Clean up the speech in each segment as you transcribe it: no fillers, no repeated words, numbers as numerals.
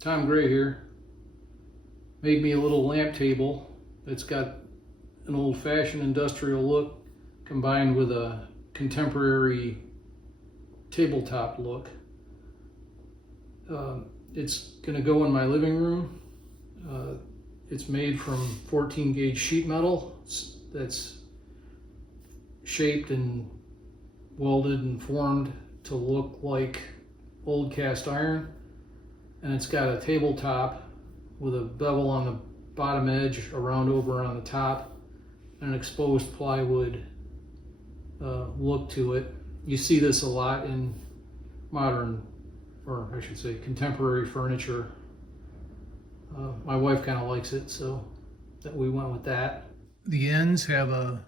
Tom Gray here. Made me a little lamp table that's got an old-fashioned industrial look combined with a contemporary tabletop look. It's gonna go in my living room. It's made from 14 gauge sheet metal that's shaped and welded and formed to look like old cast iron. And it's got a tabletop with a bevel on the bottom edge, a round over on the top, and an exposed plywood look to it. You see this a lot in modern, or I should say contemporary furniture. My wife kind of likes it, so that we went with that. The ends have a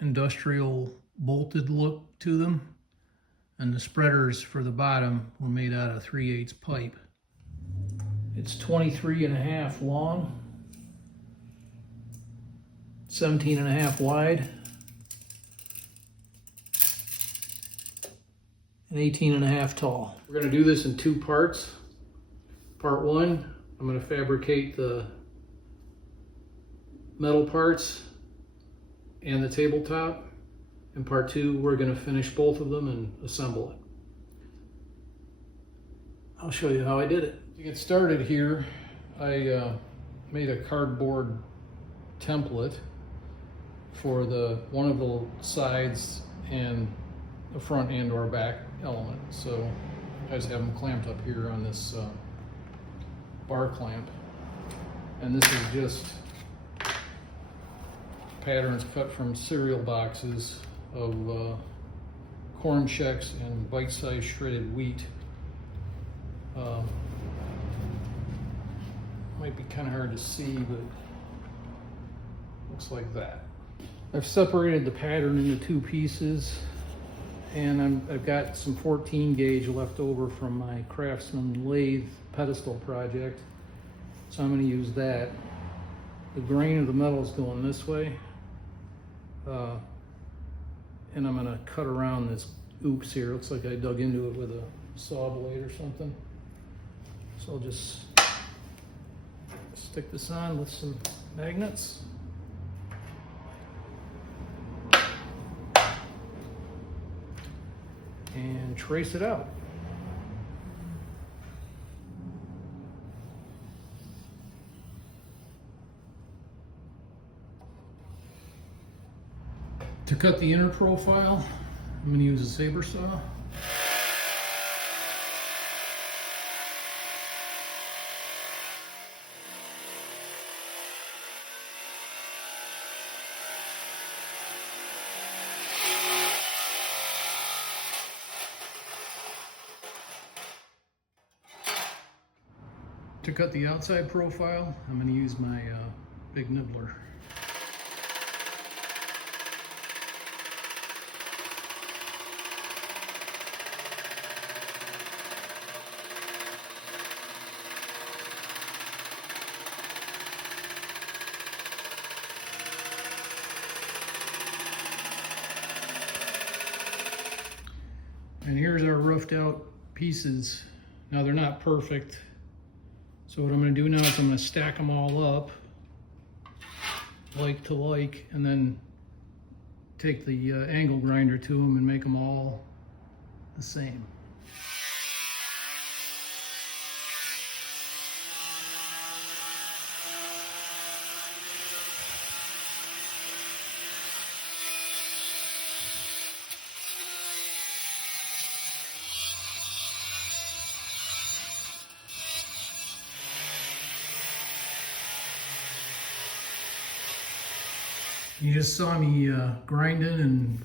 industrial bolted look to them, and the spreaders for the bottom were made out of 3/8 pipe. It's 23.5 long, 17.5 wide, and 18.5 tall. We're going to do this in two parts. Part one, I'm going to fabricate the metal parts and the tabletop. In part two, we're going to finish both of them and assemble it. I'll show you how I did it. To get started here, I made a cardboard template for one of the sides and the front and or back element. So I just have them clamped up here on this bar clamp. And this is just patterns cut from cereal boxes of corn checks and bite-sized shredded wheat. Might be kind of hard to see, but looks like that. I've separated the pattern into two pieces, and I've got some 14 gauge left over from my Craftsman lathe pedestal project, so I'm going to use that. The grain of the metal is going this way, and I'm going to cut around this oops here. Looks like I dug into it with a saw blade or something. So I'll just stick this on with some magnets. And trace it out. To cut the inner profile, I'm going to use a saber saw. To cut the outside profile, I'm going to use my big nibbler. And here's our roughed out pieces. Now they're not perfect. So what I'm going to do now is I'm going to stack them all up, like to like, and then take the angle grinder to them and make them all the same. You just saw me grinding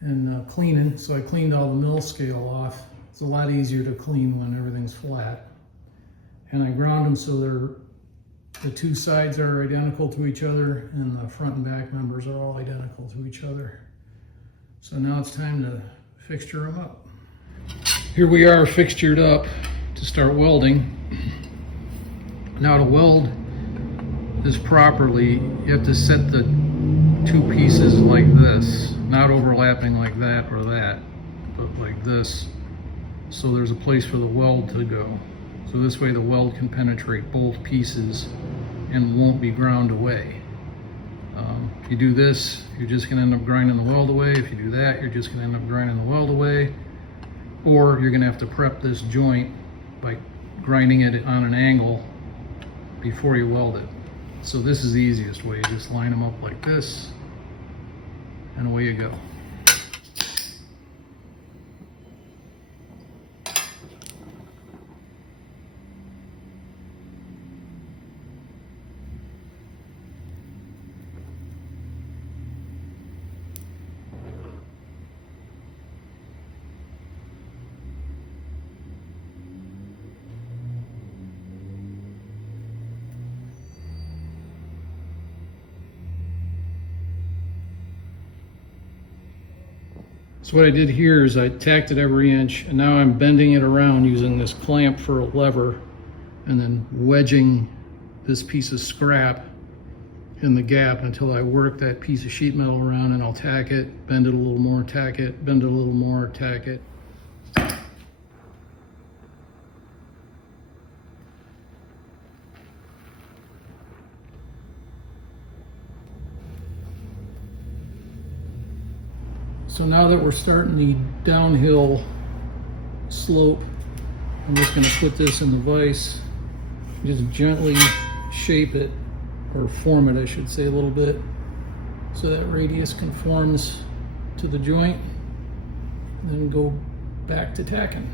and cleaning, so I cleaned all the mill scale off. It's a lot easier to clean when everything's flat. And I ground them so the two sides are identical to each other and the front and back members are all identical to each other. So now it's time to fixture them up. Here we are fixtured up to start welding. Now to weld this properly, you have to set the two pieces like this, not overlapping like that or that, but like this, so there's a place for the weld to go. So this way the weld can penetrate both pieces and won't be ground away. If you do this, you're just gonna end up grinding the weld away. If you do that, you're just gonna end up grinding the weld away. Or you're gonna have to prep this joint by grinding it on an angle before you weld it. So this is the easiest way. You just line them up like this, and away you go. So what I did here is I tacked it every inch, and now I'm bending it around using this clamp for a lever, and then wedging this piece of scrap in the gap until I work that piece of sheet metal around, and I'll tack it, bend it a little more, tack it, bend it a little more, tack it. So now that we're starting the downhill slope, I'm just going to put this in the vise, just gently shape it, or form it I should say, a little bit, so that radius conforms to the joint, and then go back to tacking.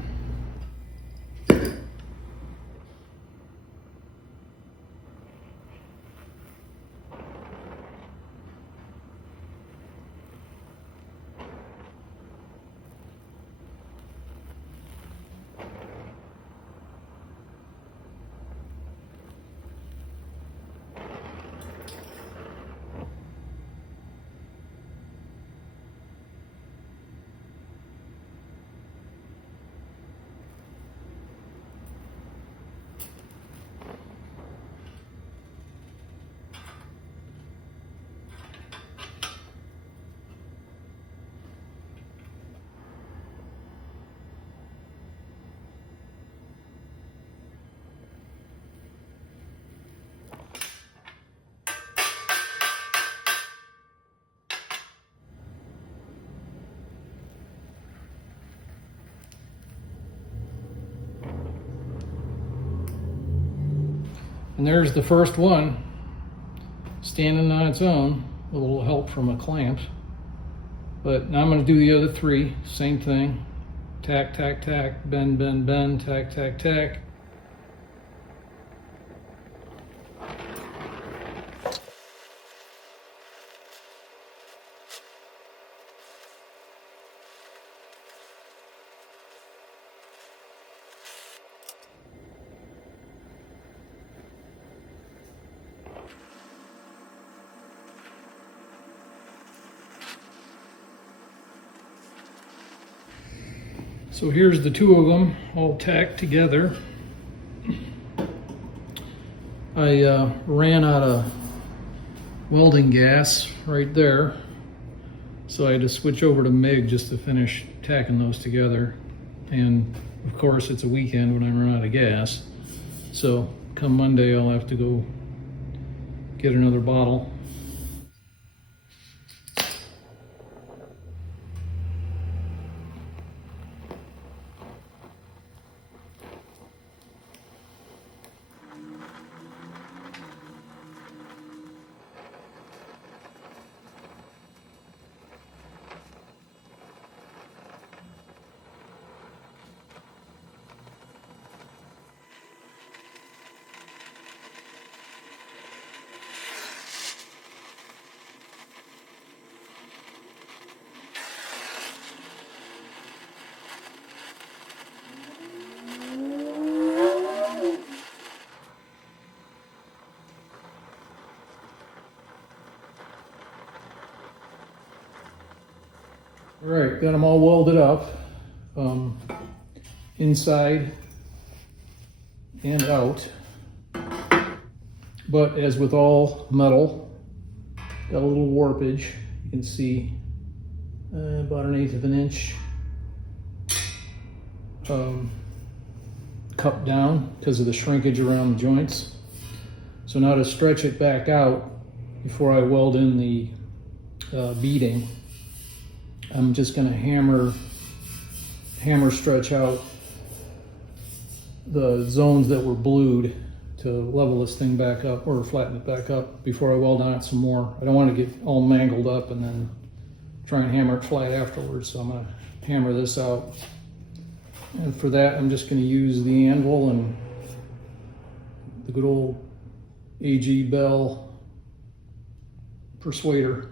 And there's the first one, standing on its own, with a little help from a clamp. But now I'm going to do the other three, same thing. Tack, tack, tack, bend, bend, bend, tack, tack, tack. So here's the two of them all tacked together. I ran out of welding gas right there, so I had to switch over to MIG just to finish tacking those together. And of course it's a weekend when I run out of gas, so come Monday I'll have to go get another bottle. All right, got them all welded up, inside and out. But as with all metal, got a little warpage. You can see about 1/8 of an inch cupped down because of the shrinkage around the joints. So now to stretch it back out before I weld in the beading, I'm just going to hammer stretch out the zones that were blued to level this thing back up or flatten it back up before I weld on it some more. I don't want to get all mangled up and then try and hammer it flat afterwards, so I'm going to hammer this out. And for that, I'm just going to use the anvil and the good old AG Bell persuader.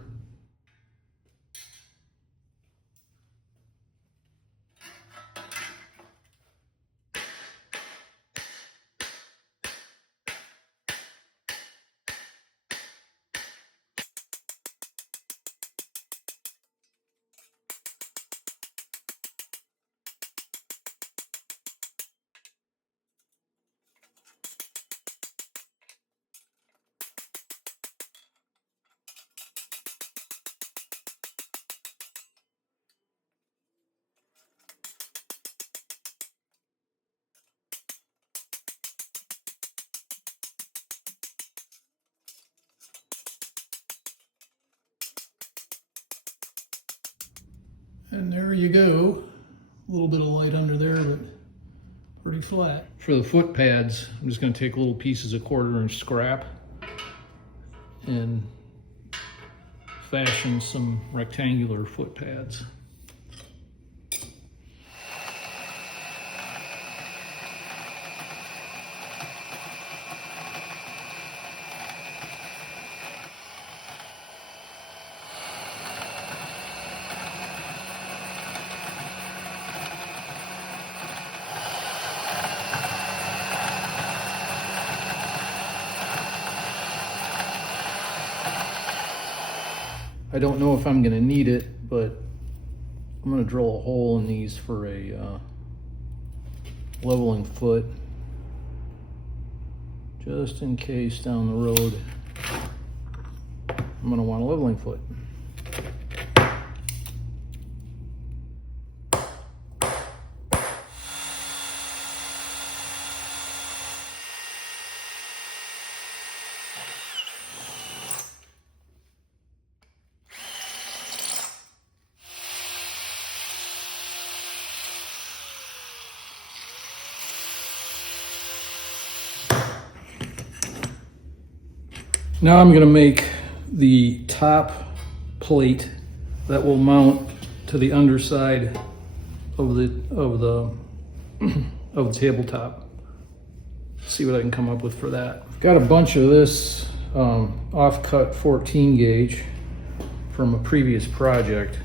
And there you go. A little bit of light under there, but pretty flat. For the foot pads, I'm just going to take little pieces of 1/4-inch scrap and fashion some rectangular foot pads. I don't know if I'm going to need it, but I'm going to drill a hole in these for a leveling foot, just in case down the road I'm going to want a leveling foot. Now I'm going to make the top plate that will mount to the underside of the tabletop. See what I can come up with for that. Got a bunch of this off-cut 14 gauge from a previous project.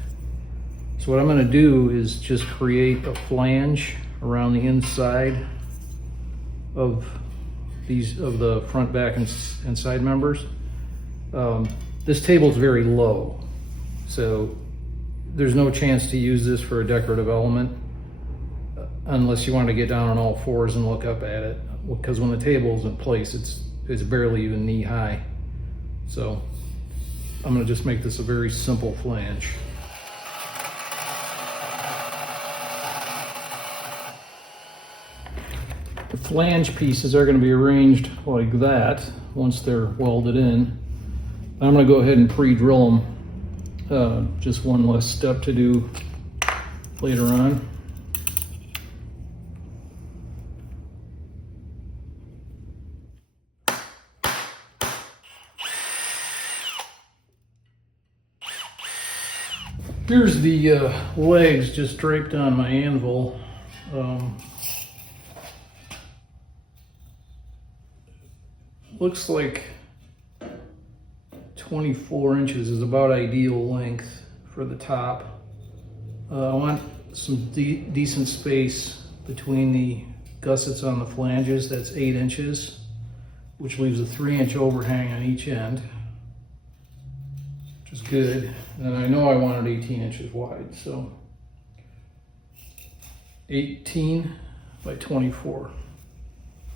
So what I'm going to do is just create a flange around the inside of the front, back, and side members. This table is very low, so there's no chance to use this for a decorative element unless you want to get down on all fours and look up at it, because when the table is in place, it's barely even knee high. So I'm going to just make this a very simple flange. The flange pieces are going to be arranged like that once they're welded in. I'm going to go ahead and pre-drill them. Just one less step to do later on. Here's the legs just draped on my anvil. Looks like 24 inches is about ideal length for the top. I want some decent space between the gussets on the flanges. That's 8 inches, which leaves a 3-inch overhang on each end, which is good. And I know I want it 18 inches wide, so 18 by 24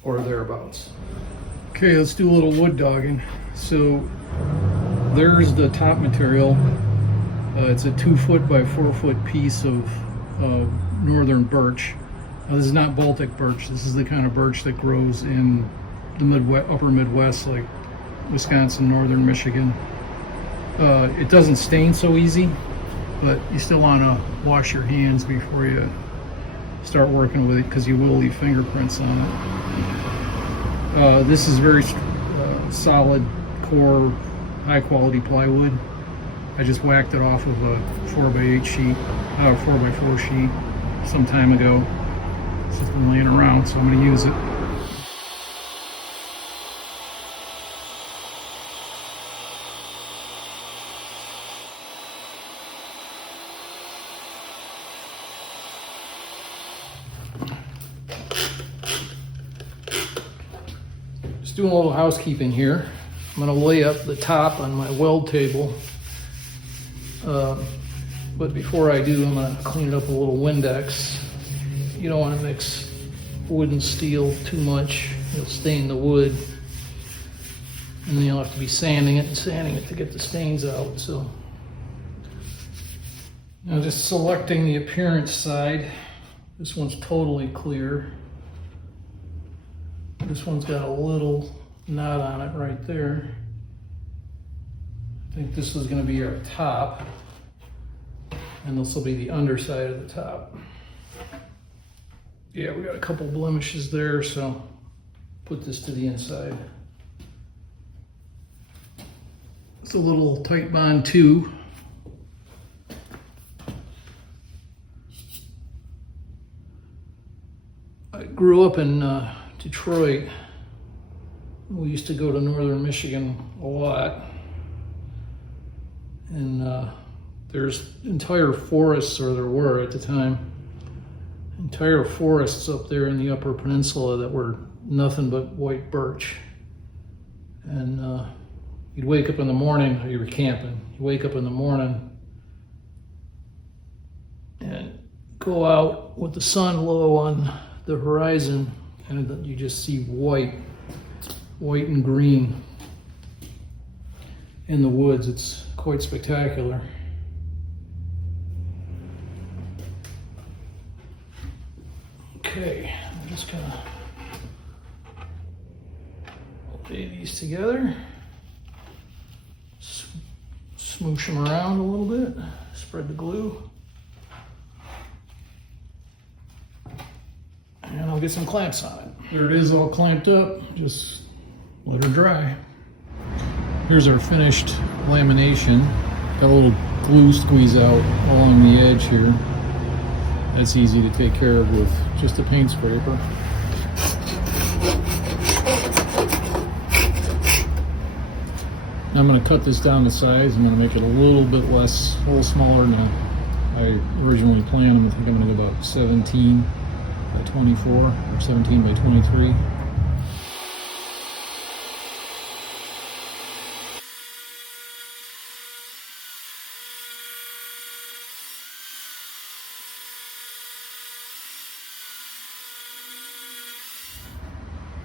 or thereabouts. Okay, let's do a little wood dogging. So there's the top material. It's a 2 foot by 4 foot piece of northern birch. Now, this is not Baltic birch. This is the kind of birch that grows in the upper Midwest, like Wisconsin, northern Michigan. It doesn't stain so easy, but you still want to wash your hands before you start working with it, because you will leave fingerprints on it. This is very solid core, high quality plywood. I just whacked it off of a 4x8 sheet, 4x4 sheet some time ago. It's just been laying around, so I'm going to use it. Just doing a little housekeeping here. I'm going to lay up the top on my weld table. But before I do, I'm going to clean it up with a little Windex. You don't want to mix wood and steel too much. You'll stain the wood. And then you'll have to be sanding it to get the stains out. So now just selecting the appearance side. This one's totally clear. This one's got a little knot on it right there. I think this is going to be our top, and this will be the underside of the top. Yeah, we got a couple blemishes there, so put this to the inside. It's a little tight bond too. I grew up in Detroit. We used to go to northern Michigan a lot. And there's entire forests, or there were at the time, entire forests up there in the Upper Peninsula that were nothing but white birch. And you'd wake up in the morning, or you were camping, you wake up in the morning and go out with the sun low on the horizon, and you just see white and green in the woods. It's quite spectacular. Okay, I'm just gonna lay these together, smoosh them around a little bit, spread the glue, and I'll get some clamps on it. There it is, all clamped up. Just let her dry. Here's our finished lamination. Got a little glue squeeze out along the edge here. That's easy to take care of with just a paint scraper. Now I'm going to cut this down to size. I'm going to make it a little bit less, a little smaller than I originally planned. I think I'm going to go about 17 by 24 or 17 by 23.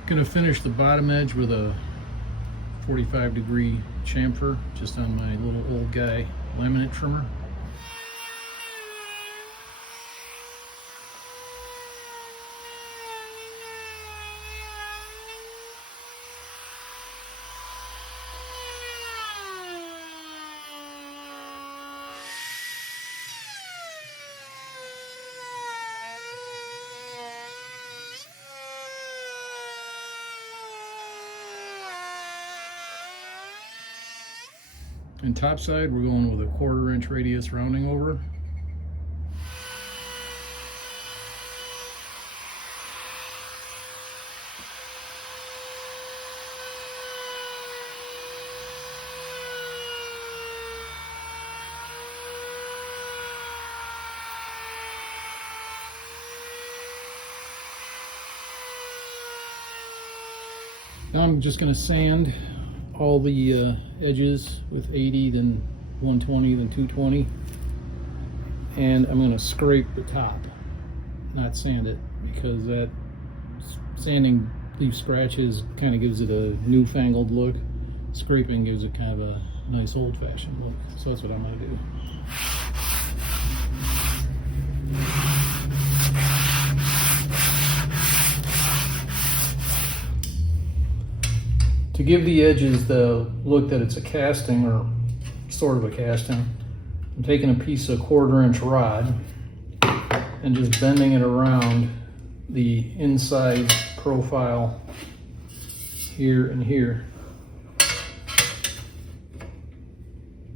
Gonna finish the bottom edge with a 45-degree chamfer just on my little old guy laminate trimmer. And top side, we're going with a 1/4 inch radius rounding over. Now I'm just going to sand all the edges with 80, then 120, then 220, and I'm going to scrape the top, not sand it, because that sanding leaves scratches, kind of gives it a newfangled look. Scraping gives it kind of a nice old-fashioned look, so that's what I'm going to do. To give the edges the look that it's a casting, or sort of a casting, I'm taking a piece of 1/4-inch rod and just bending it around the inside profile here and here,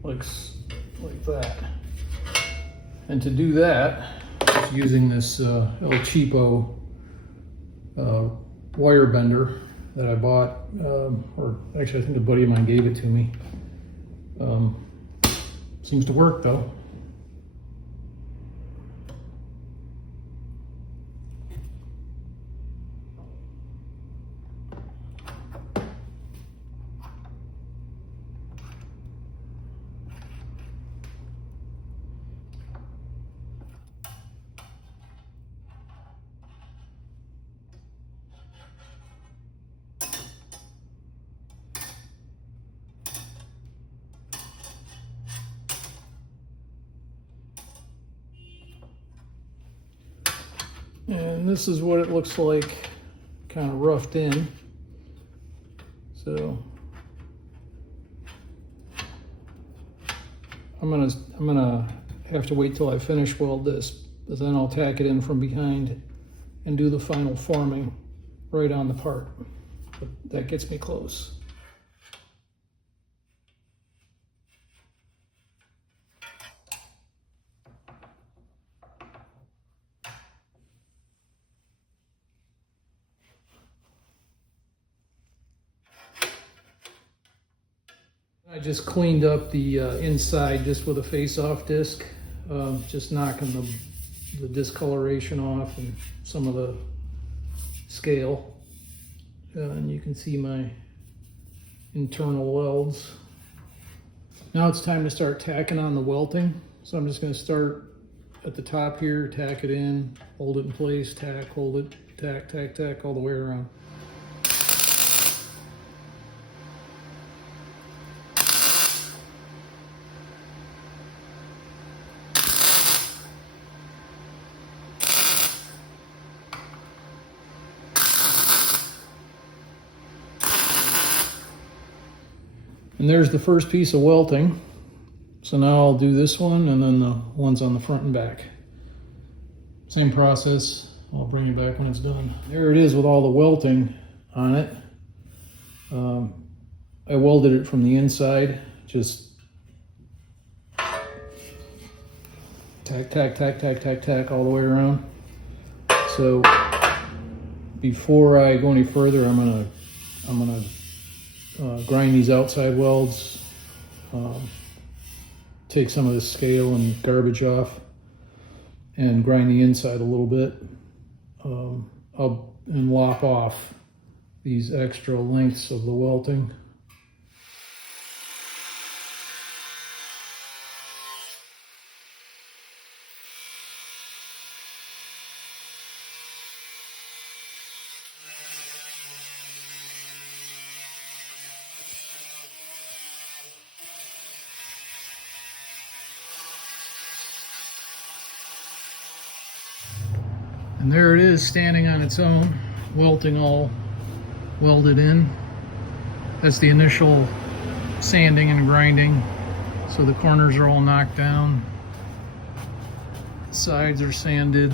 like that. And to do that, just using this El Cheapo wire bender that I bought, or actually I think a buddy of mine gave it to me. Seems to work though. And this is what it looks like, kind of roughed in. So I'm gonna have to wait till I finish weld this, but then I'll tack it in from behind and do the final forming right on the part. But that gets me close. I just cleaned up the inside just with a face-off disc, just knocking the discoloration off and some of the scale. And you can see my internal welds. Now it's time to start tacking on the welting. So I'm just going to start at the top here, tack it in, hold it in place, tack, hold it, tack, tack, tack, all the way around. And there's the first piece of welting. So now I'll do this one and then the ones on the front and back. Same process. I'll bring you back when it's done. There it is with all the welting on it. I welded it from the inside, just tack, tack, tack, tack, tack, tack all the way around. So before I go any further, I'm gonna grind these outside welds, take some of the scale and garbage off, and grind the inside a little bit, and lop off these extra lengths of the welting. And there it is, standing on its own, welting all welded in. That's the initial sanding and grinding. So the corners are all knocked down. Sides are sanded.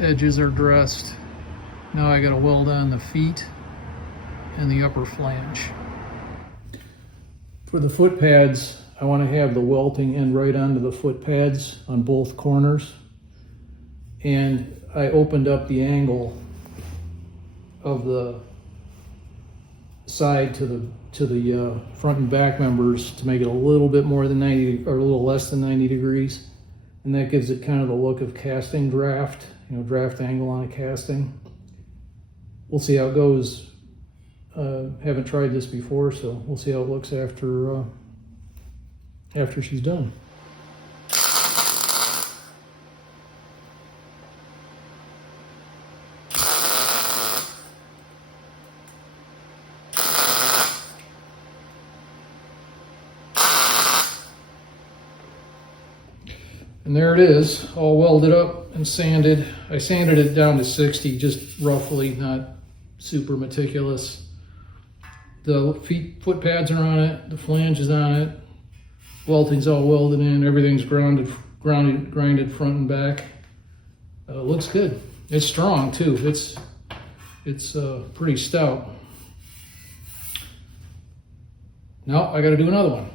Edges are dressed. Now I gotta weld on the feet and the upper flange. For the foot pads, I want to have the welting end right onto the foot pads on both corners. And I opened up the angle of the side to the front and back members to make it a little bit more than 90, or a little less than 90 degrees. And that gives it kind of the look of casting draft, draft angle on a casting. We'll see how it goes. Haven't tried this before, so we'll see how it looks after she's done. And there it is, all welded up and sanded. I sanded it down to 60, just roughly, not super meticulous. The foot pads are on it, the flange is on it, welting's all welded in, everything's grinded front and back. Looks good. It's strong too. It's pretty stout. Now I got to do another one,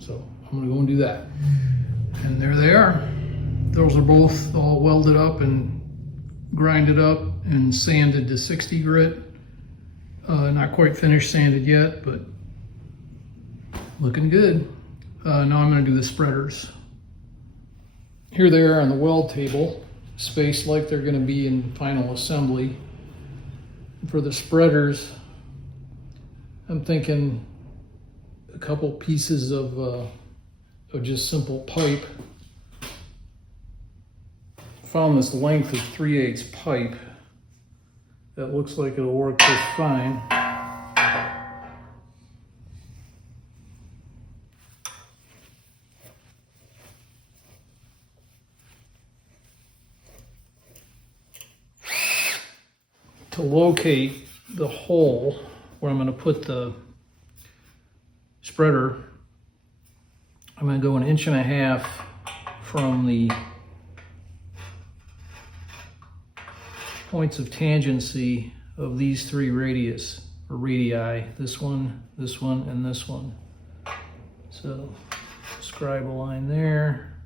so I'm gonna go and do that. And there they are. Those are both all welded up and grinded up and sanded to 60 grit. Not quite finished sanded yet, but looking good. Now I'm going to do the spreaders. Here they are on the weld table, spaced like they're going to be in final assembly. For the spreaders, I'm thinking a couple pieces of just simple pipe. Found this length of 3/8 pipe that looks like it'll work just fine. To locate the hole where I'm going to put the spreader, I'm going to go 1.5 inches from the points of tangency of these three radii, this one, and this one. So scribe a line there,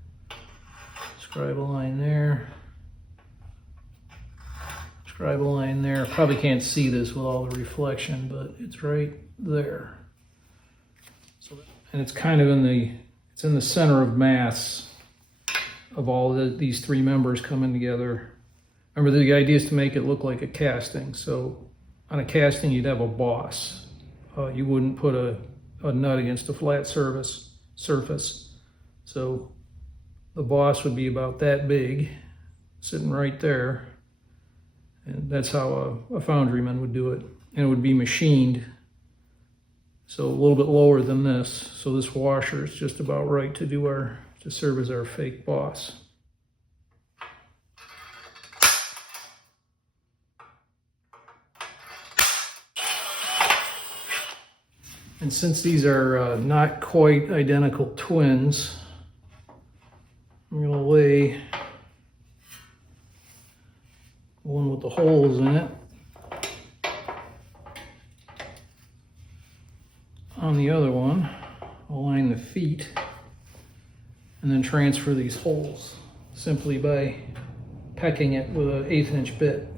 scribe a line there, scribe a line there. Probably can't see this with all the reflection, but it's right there. So, and it's kind of it's in the center of mass of all these three members coming together. Remember, the idea is to make it look like a casting. So on a casting, you'd have a boss. You wouldn't put a nut against a flat surface. So the boss would be about that big, sitting right there. And that's how a foundryman would do it. And it would be machined, so a little bit lower than this. So this washer is just about right to serve as our fake boss. And since these are not quite identical twins, I'm going to lay one with the holes in it on the other one, align the feet, and then transfer these holes simply by pecking it with an 1/8 inch bit.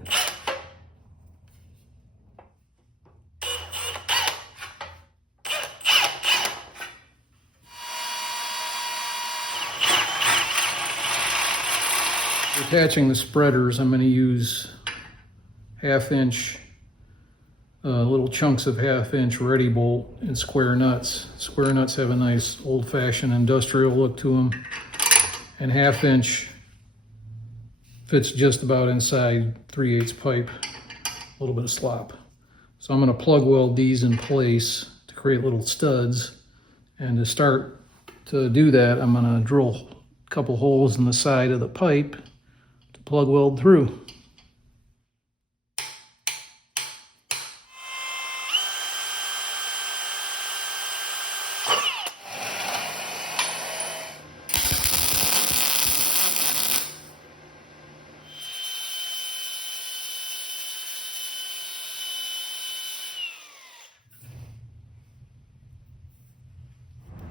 Attaching the spreaders, I'm going to use 1/2 inch little chunks of 1/2 inch ready bolt and square nuts. Square nuts have a nice old-fashioned industrial look to them, and 1/2 inch fits just about inside 3/8 pipe, a little bit of slop. So I'm going to plug weld these in place to create little studs, and to do that, I'm going to drill a couple holes in the side of the pipe to plug weld through.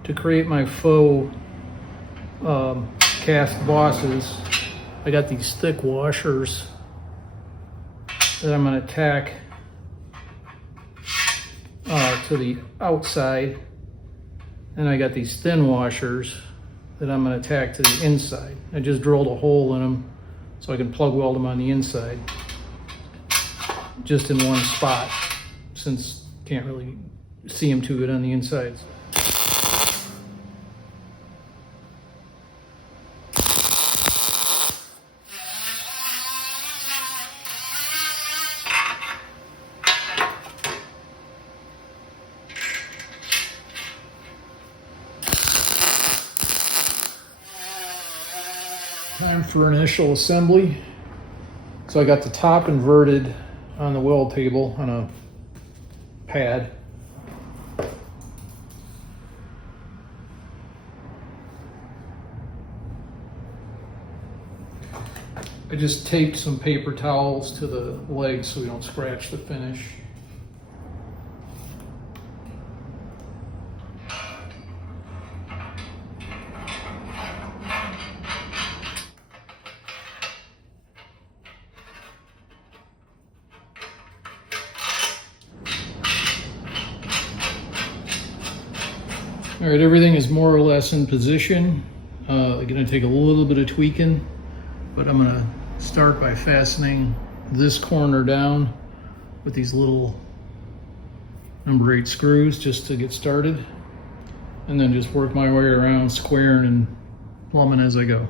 To create my faux cast bosses, I got these thick washers that I'm going to tack to the outside, and I got these thin washers that I'm going to tack to the inside. I just drilled a hole in them so I can plug weld them on the inside, just in one spot, since can't really see them too good on the insides. Time for initial assembly. So I got the top inverted on the weld table on a pad, I just taped some paper towels to the legs so we don't scratch the finish. All right, everything is more or less in position. I'm gonna take a little bit of tweaking, but I'm gonna start by fastening this corner down with these little number 8 screws just to get started, and then just work my way around squaring and plumbing as I go.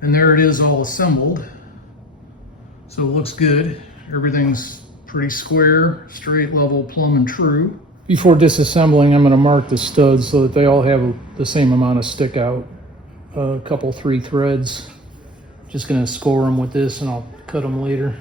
And there it is, all assembled. So it looks good. Everything's pretty square, straight, level, plumb, and true. Before disassembling, I'm going to mark the studs so that they all have the same amount of stick out. A couple 3 threads. Just going to score them with this, and I'll cut them later.